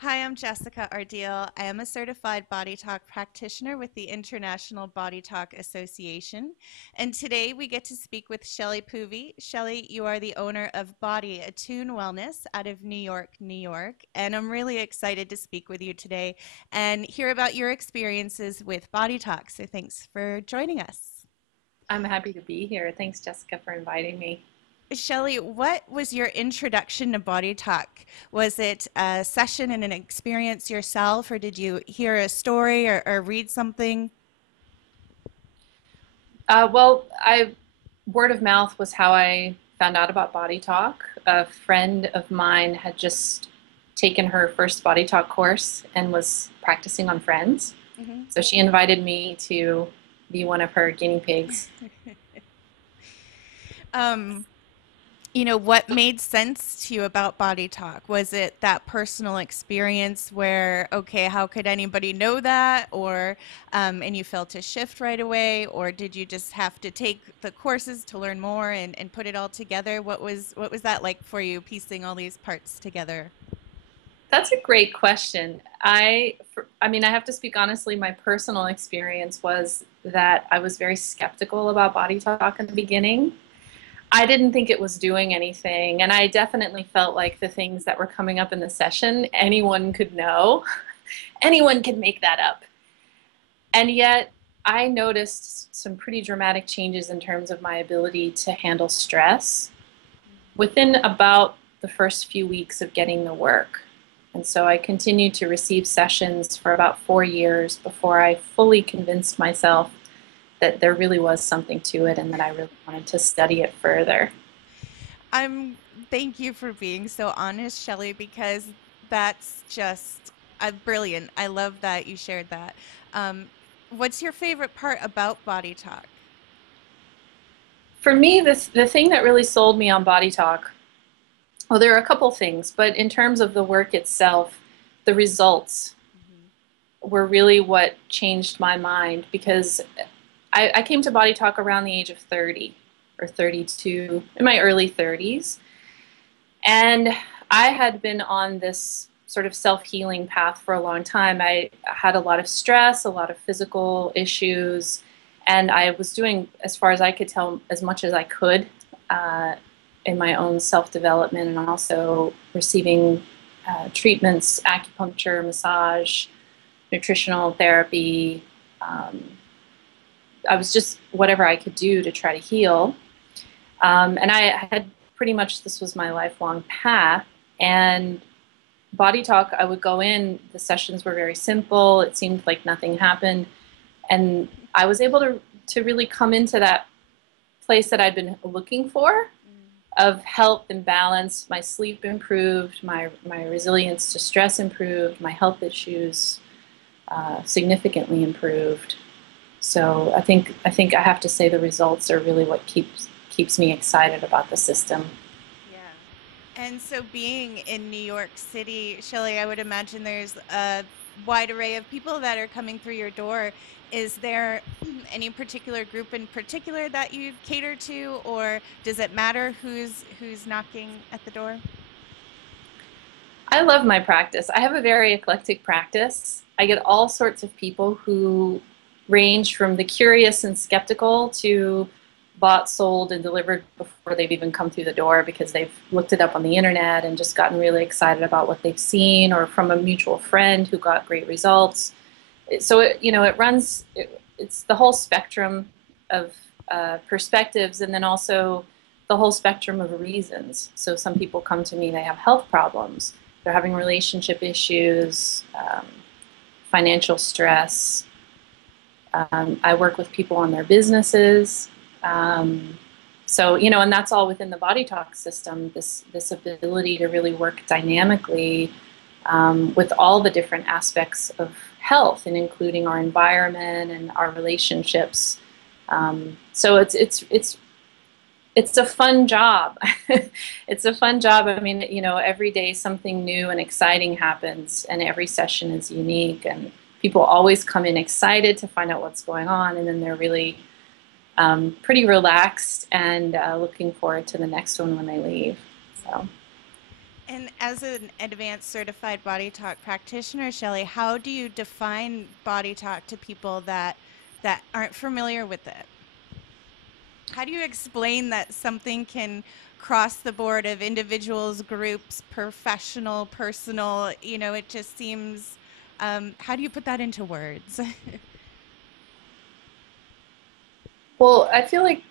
Hi, I'm Jessica Ardeal. I am a certified Body Talk practitioner with the International Body Talk Association. And today we get to speak with Shelley Poovey. Shelley, you are the owner of Body Attune Wellness out of New York, New York. And I'm really excited to speak with you today and hear about your experiences with Body Talk. So thanks for joining us. I'm happy to be here. Thanks, Jessica, for inviting me. Shelley, what was your introduction to Body Talk? Was it a session and an experience yourself, or did you hear a story or read something? Word of mouth was how I found out about Body Talk. A friend of mine had just taken her first Body Talk course and was practicing on friends. Hmm. So she invited me to be one of her guinea pigs. Um, what made sense to you about Body Talk? Was it that personal experience where, okay, how could anybody know that? Or, and you felt a shift right away? Or did you just have to take the courses to learn more and put it all together? What was that like for you, piecing all these parts together? That's a great question. I have to speak honestly. My personal experience was that I was very skeptical about Body Talk in the beginning. I didn't think it was doing anything. And I definitely felt like the things that were coming up in the session, anyone could know. Anyone could make that up. And yet, I noticed some pretty dramatic changes in terms of my ability to handle stress within about the first few weeks of getting the work. And so I continued to receive sessions for about 4 years before I fully convinced myself that there really was something to it and that I really wanted to study it further. I'm Thank you for being so honest, Shelley, because that's just brilliant. I love that you shared that. Um, what's your favorite part about Body Talk? For me, the thing that really sold me on Body Talk, well, there are a couple things, but in terms of the work itself, the results Mhm. were really what changed my mind because I came to Body Talk around the age of 30 or 32, in my early 30s. And I had been on this sort of self healing path for a long time. I had a lot of stress, a lot of physical issues, and I was doing, as far as I could tell, as much as I could uh, in my own self development and also receiving treatments, acupuncture, massage, nutritional therapy. Um, I was just whatever I could do to try to heal. And I had pretty much this was my lifelong path. And Body Talk, I would go in, the sessions were very simple. It seemed like nothing happened. And I was able to really come into that place that I'd been looking for Mm. of health and balance. My sleep improved, my resilience to stress improved, my health issues significantly improved. So I think I have to say the results are really what keeps me excited about the system. Yeah. And so being in New York City, Shelley, I would imagine there's a wide array of people that are coming through your door. Is there any particular group in particular that you cater to, or does it matter who's knocking at the door? I love my practice. I have a very eclectic practice. I get all sorts of people who range from the curious and skeptical to bought, sold, and delivered before they've even come through the door because they've looked it up on the internet and just gotten really excited about what they've seen, or from a mutual friend who got great results. So it's the whole spectrum of perspectives, and then also the whole spectrum of reasons. So some people come to me, they have health problems, they're having relationship issues, financial stress. I work with people on their businesses. Um, and that's all within the Body Talk system. This ability to really work dynamically with all the different aspects of health, and including our environment and our relationships. So it's a fun job. It's a fun job. I mean, every day something new and exciting happens, and every session is unique, and people always come in excited to find out what's going on, and then they're really pretty relaxed and looking forward to the next one when they leave. So. And as an advanced certified body talk practitioner, Shelley, how do you define body talk to people that aren't familiar with it? How do you explain that something can cross the board of individuals, groups, professional, personal? You know, it just seems, how do you put that into words? Well, I feel like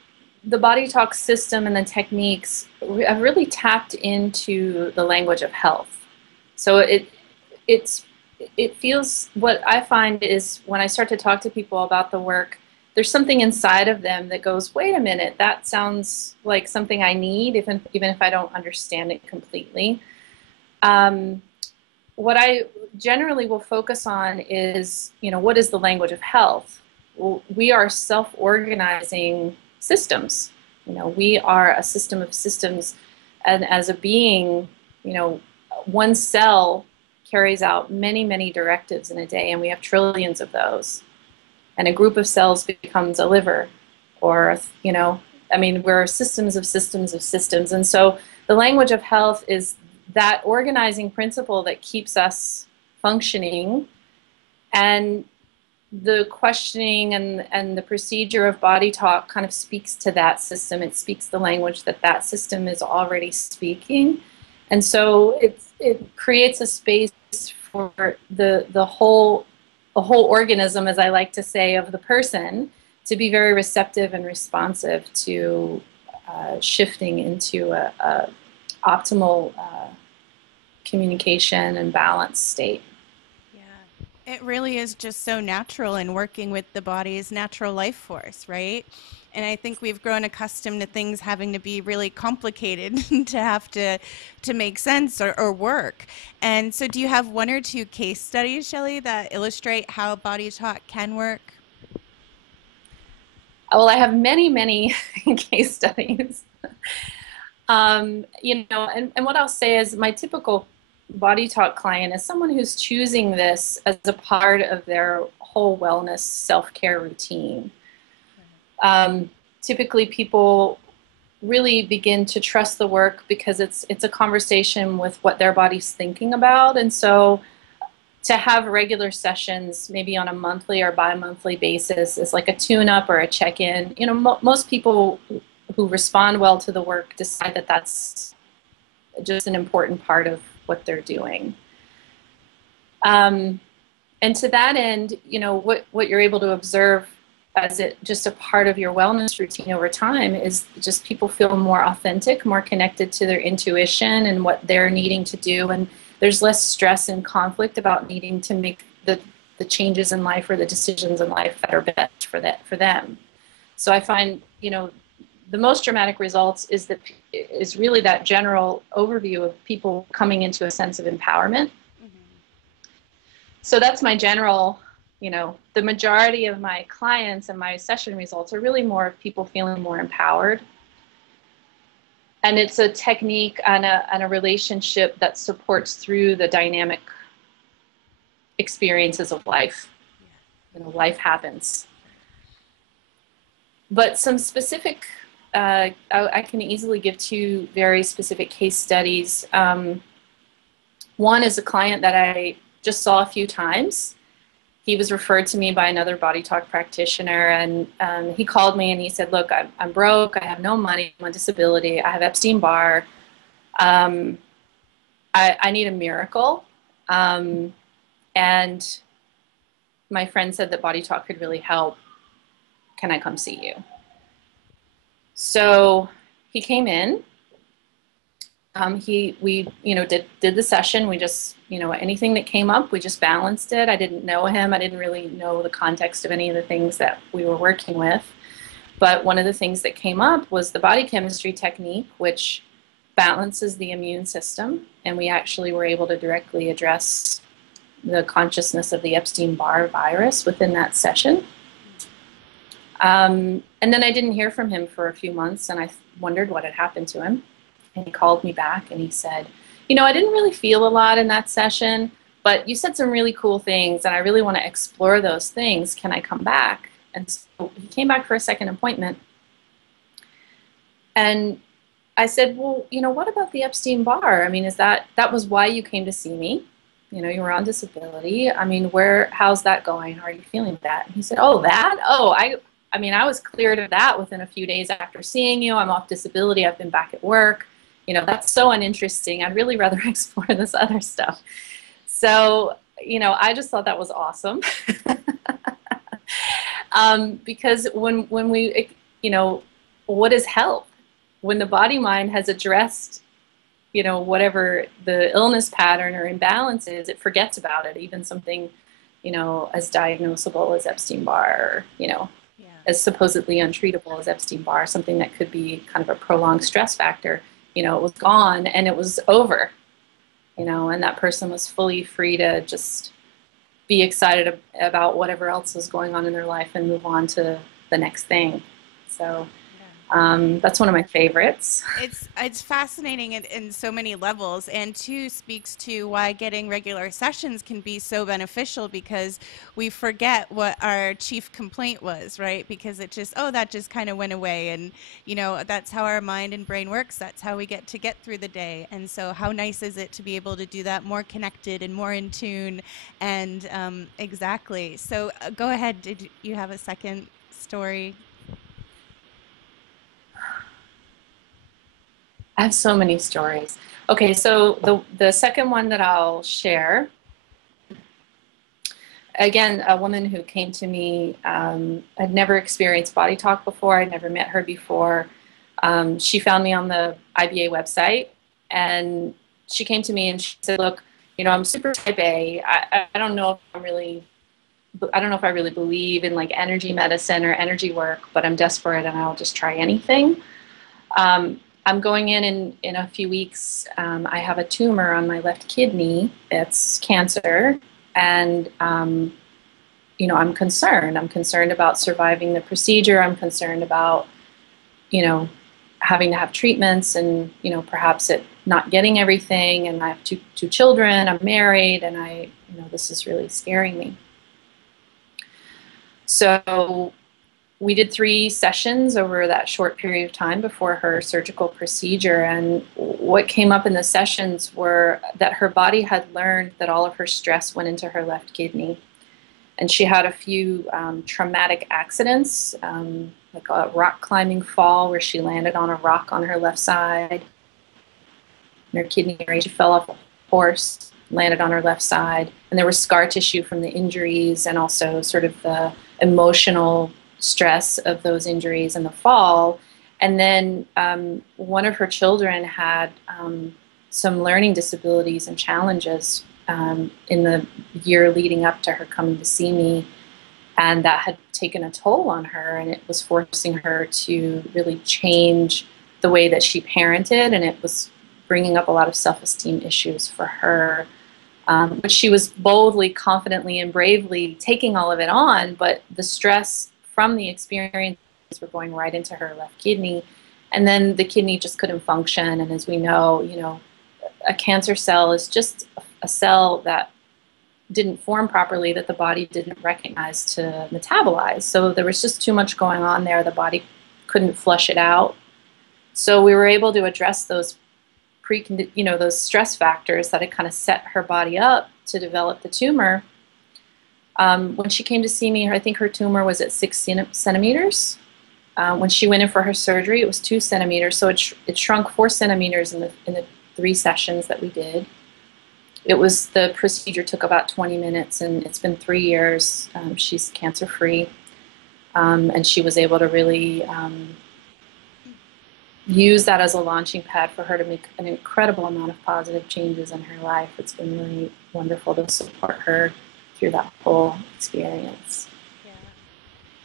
the body talk system and the techniques have really tapped into the language of health. So it's it feels, what I find is when I start to talk to people about the work, there's something inside of them that goes, wait a minute, that sounds like something I need, even if I don't understand it completely. Um, what I generally will focus on is, what is the language of health? Well, we are self-organizing systems. We are a system of systems, and as a being, one cell carries out many, many directives in a day, and we have trillions of those. And a group of cells becomes a liver, or, we're systems of systems of systems. And so the language of health is that organizing principle that keeps us functioning. And the questioning and the procedure of body talk kind of speaks to that system. It speaks the language that that system is already speaking. And so it creates a space for the whole organism, as I like to say, of the person to be very receptive and responsive to shifting into a optimal communication and balance state. Yeah. It really is just so natural in working with the body's natural life force, right? And I think we've grown accustomed to things having to be really complicated to have to make sense or work. And so do you have one or two case studies, Shelley, that illustrate how body talk can work? Well, I have many, many case studies. And what I'll say is my typical body talk client is someone who's choosing this as a part of their whole wellness self-care routine. Typically, people really begin to trust the work because it's a conversation with what their body's thinking about. And so to have regular sessions, maybe on a monthly or bi-monthly basis, is like a tune-up or a check-in. Most people who respond well to the work decide that that's just an important part of what they're doing. And to that end, what you're able to observe as it just a part of your wellness routine over time is just people feel more authentic, more connected to their intuition and what they're needing to do. And there's less stress and conflict about needing to make the changes in life or the decisions in life that are best for them. So I find, the most dramatic results is really that general overview of people coming into a sense of empowerment. So that's my general, the majority of my clients and my session results are really more of people feeling more empowered. And it's a technique and a relationship that supports through the dynamic experiences of life. Life happens. But some specific, I can easily give two very specific case studies. One is a client that I just saw a few times. He was referred to me by another body talk practitioner, and he called me and he said, look, I'm broke, I have no money, I'm on disability, I have Epstein-Barr, I need a miracle. And my friend said that body talk could really help. Can I come see you? So he came in. We did the session. We just, anything that came up, we just balanced it. I didn't know him. I didn't really know the context of any of the things that we were working with. But one of the things that came up was the body chemistry technique, which balances the immune system. And we actually were able to directly address the consciousness of the Epstein-Barr virus within that session. And then I didn't hear from him for a few months, and I wondered what had happened to him. And he called me back and he said, I didn't really feel a lot in that session, but you said some really cool things and I really want to explore those things. Can I come back? And so he came back for a second appointment. And I said, well, what about the Epstein-Barr? I mean, that was why you came to see me? You were on disability. I mean, how's that going? How are you feeling with that? And he said, oh, that? Oh, I mean, I was cleared of that within a few days after seeing you. I'm off disability. I've been back at work. That's so uninteresting. I'd really rather explore this other stuff. So, I just thought that was awesome. Because when we, what is health? When the body mind has addressed, whatever the illness pattern or imbalance is, it forgets about it. Even something, as diagnosable as Epstein-Barr, or, Yeah. as supposedly untreatable as Epstein-Barr, something that could be kind of a prolonged stress factor, it was gone and it was over, and that person was fully free to just be excited about whatever else was going on in their life and move on to the next thing. So that's one of my favorites. It's fascinating in so many levels, and too speaks to why getting regular sessions can be so beneficial, because we forget what our chief complaint was, right? Because it just, oh, that just kind of went away, and that's how our mind and brain works. That's how we get through the day. And so how nice is it to be able to do that more connected and more in tune? And exactly. So go ahead. Did you have a second story? I have so many stories. Okay, so the second one that I'll share, again, a woman who came to me, had never experienced body talk before. I'd never met her before. She found me on the IBA website, and she came to me and she said, look, I'm super type A. I don't know if I don't know if I really believe in like energy medicine or energy work, but I'm desperate and I'll just try anything. I'm going in a few weeks. I have a tumor on my left kidney. It's cancer. And, I'm concerned. I'm concerned about surviving the procedure. I'm concerned about, having to have treatments and, perhaps it not getting everything. And I have two children. I'm married, and this is really scaring me. So we did 3 sessions over that short period of time before her surgical procedure. And what came up in the sessions were that her body had learned that all of her stress went into her left kidney. And she had a few traumatic accidents, like a rock climbing fall where she landed on a rock on her left side. In her kidney area, she fell off a horse, landed on her left side. And there was scar tissue from the injuries and also sort of the emotional stress of those injuries and the fall. And then one of her children had some learning disabilities and challenges in the year leading up to her coming to see me. And that had taken a toll on her, and it was forcing her to really change the way that she parented, and it was bringing up a lot of self-esteem issues for her. But she was boldly, confidently, and bravely taking all of it on, but the stress from the experience were going right into her left kidney, and then the kidney just couldn't function. And as we know, a cancer cell is just a cell that didn't form properly, that the body didn't recognize to metabolize. So there was just too much going on there. The body couldn't flush it out. So we were able to address those those stress factors that had kind of set her body up to develop the tumor. When she came to see me, I think her tumor was at 6 centimeters. When she went in for her surgery, it was 2 centimeters. So it shrunk 4 centimeters in the 3 sessions that we did. The procedure took about 20 minutes, and it's been 3 years. She's cancer-free, and she was able to really use that as a launching pad for her to make an incredible amount of positive changes in her life. It's been really wonderful to support her through that whole experience. Yeah.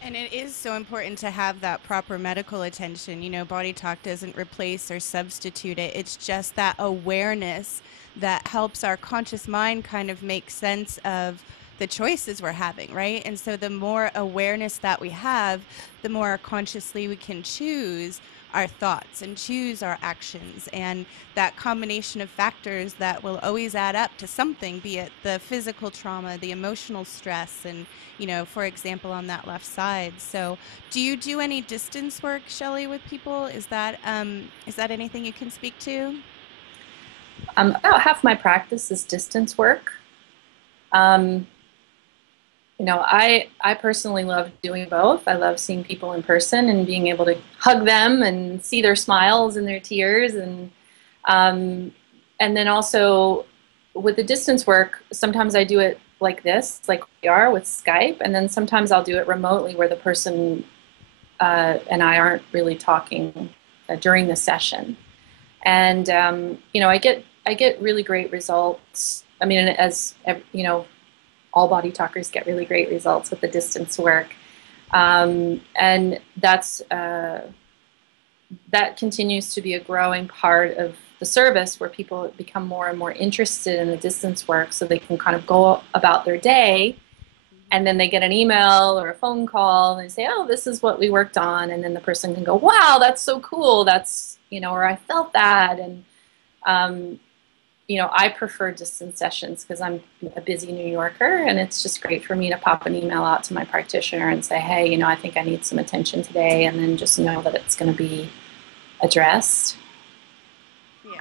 And it is so important to have that proper medical attention. Body talk doesn't replace or substitute it. It's just that awareness that helps our conscious mind kind of make sense of the choices we're having, right? And so the more awareness that we have, the more consciously we can choose our thoughts and choose our actions, and that combination of factors that will always add up to something, be it the physical trauma, the emotional stress, and, for example, on that left side. So do you do any distance work, Shelley, with people? Is that anything you can speak to? About half my practice is distance work. Um, I personally love doing both. I love seeing people in person and being able to hug them and see their smiles and their tears, um, and then also with the distance work, sometimes I do it like this, like we are with Skype, and then sometimes I'll do it remotely where the person and I aren't really talking during the session. And I get really great results. I mean, as all body talkers get really great results with the distance work, and that continues to be a growing part of the service, where people become more and more interested in the distance work, so they can kind of go about their day, and then they get an email or a phone call and they say, oh, this is what we worked on, and then the person can go, wow, that's so cool, that's, or I felt that. And um, I prefer distance sessions because I'm a busy New Yorker, and it's just great for me to pop an email out to my practitioner and say, hey, I think I need some attention today, and then just know that it's going to be addressed. Yeah.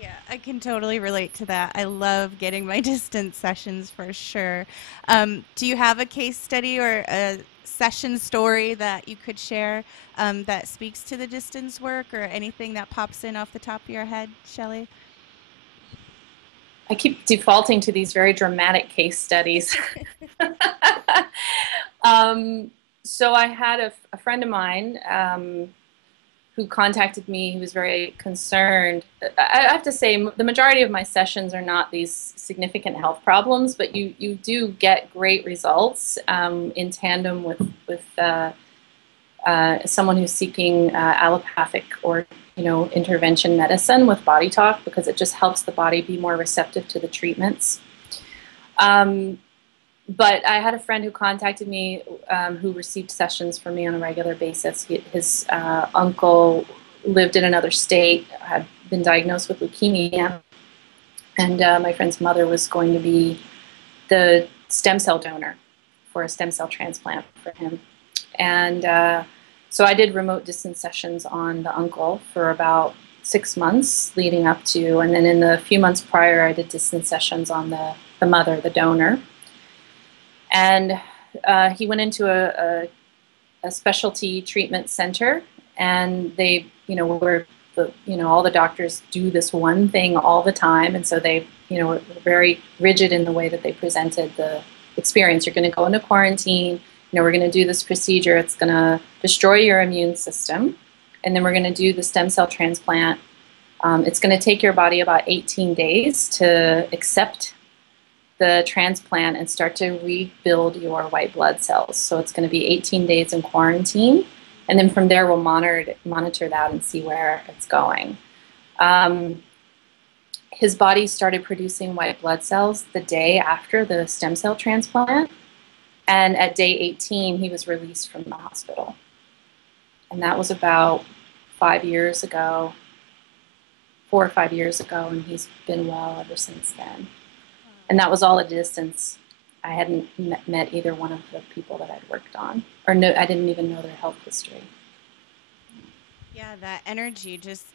Yeah, I can totally relate to that. I love getting my distance sessions for sure. Do you have a case study or a session story that you could share that speaks to the distance work, or anything that pops in off the top of your head, Shelley? I keep defaulting to these very dramatic case studies. um, so I had a friend of mine who contacted me. He was very concerned. I have to say, the majority of my sessions are not these significant health problems, but you do get great results in tandem with someone who's seeking allopathic or intervention medicine with body talk, because it just helps the body be more receptive to the treatments. But I had a friend who contacted me who received sessions from me on a regular basis. His uncle lived in another state, had been diagnosed with leukemia, and my friend's mother was going to be the stem cell donor for a stem cell transplant for him. And so I did remote distance sessions on the uncle for about 6 months leading up to, and then in the few months prior, I did distance sessions on the mother, the donor. And he went into a specialty treatment center, and they, where all the doctors do this one thing all the time, and so they, were very rigid in the way that they presented the experience. You're going to go into quarantine. We're going to do this procedure. It's going to destroy your immune system, and then we're going to do the stem cell transplant. It's going to take your body about 18 days to accept the transplant and start to rebuild your white blood cells. So it's going to be 18 days in quarantine, and then from there we'll monitor that and see where it's going. His body started producing white blood cells the day after the stem cell transplant, and at day 18 he was released from the hospital. And that was about 5 years ago, 4 or 5 years ago, and he's been well ever since then. And that was all at a distance. I hadn't met either one of the people that I'd worked on, or no, I didn't even know their health history. Yeah, that energy just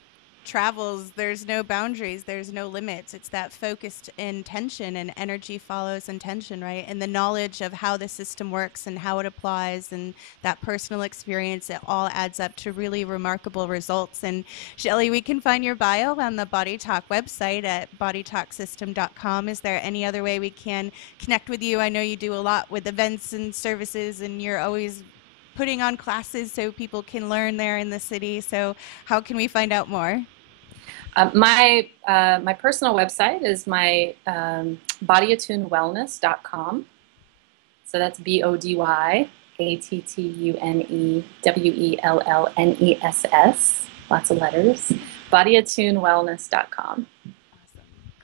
travels. There's no boundaries, there's no limits. It's that focused intention, and energy follows intention, right? And the knowledge of how the system works and how it applies, and that personal experience, it all adds up to really remarkable results. And Shelley, we can find your bio on the Body Talk website at bodytalksystem.com. Is there any other way we can connect with you? I know you do a lot with events and services, and you're always putting on classes so people can learn there in the city. So how can we find out more? My personal website is my bodyattunewellness.com. So that's BODYATTUNEWELLNESS. Lots of letters. Bodyattunewellness.com. Awesome.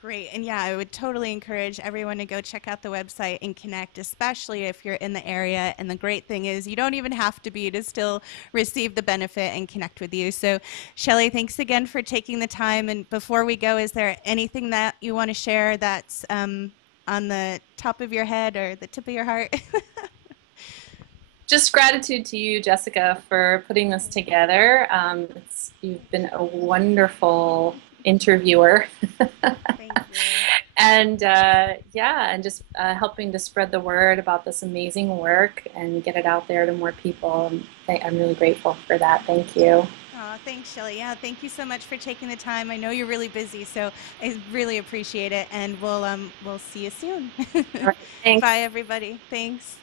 Great. And yeah, I would totally encourage everyone to go check out the website and connect, especially if you're in the area. And the great thing is, you don't even have to be to still receive the benefit and connect with you. So, Shelley, thanks again for taking the time. And before we go, is there anything that you want to share that's on the top of your head or the tip of your heart? Just gratitude to you, Jessica, for putting this together. You've been a wonderful interviewer. Thank you. And yeah, and just helping to spread the word about this amazing work and get it out there to more people. I'm really grateful for that. Thank you. Oh, thanks, Shelley. Yeah, thank you so much for taking the time. I know you're really busy, so I really appreciate it. And we'll see you soon. All right, thanks. Bye, everybody. Thanks.